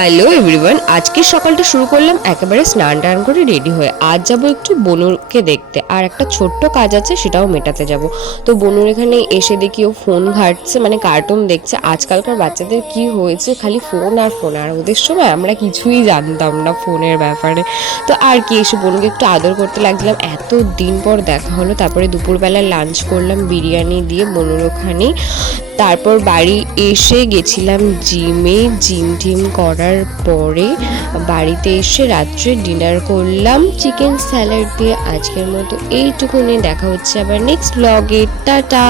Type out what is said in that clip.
Hello everyone, আজকের সকালটা শুরু করলাম একেবারে স্নান টান করে রেডি হয়ে। আজ যাব একটু বনুরকে দেখতে, আর একটা ছোট্ট কাজ আছে সেটাও মেটাতে যাব। তো বনুর এখানে এসে দেখি ও ফোন ঘাঁটছে, মানে কার্টুন দেখছে। আজকালকার বাচ্চাদের কি হয়েছে, খালি ফোন আর ফোন, আর ওদের সময় আমরা কিছুই জানতাম না ফোনের ব্যাপারে। তো আর কি, এসে বনুকে একটু আদর করতে লাগছিলাম, এত দিন পর দেখা হলো। তারপরে দুপুরবেলা লাঞ্চ করলাম বিরিয়ানি দিয়ে বনুর ওখানে। তারপর বাড়ি এসে গেছিলাম জিমে, জিম টিম করার পরে বাড়িতে এসে রাত্রে ডিনার করলাম চিকেন স্যালাড দিয়ে। আজকের মতো এইটুকুনি, দেখা হচ্ছে আবার নেক্সট ব্লগে। টাটা।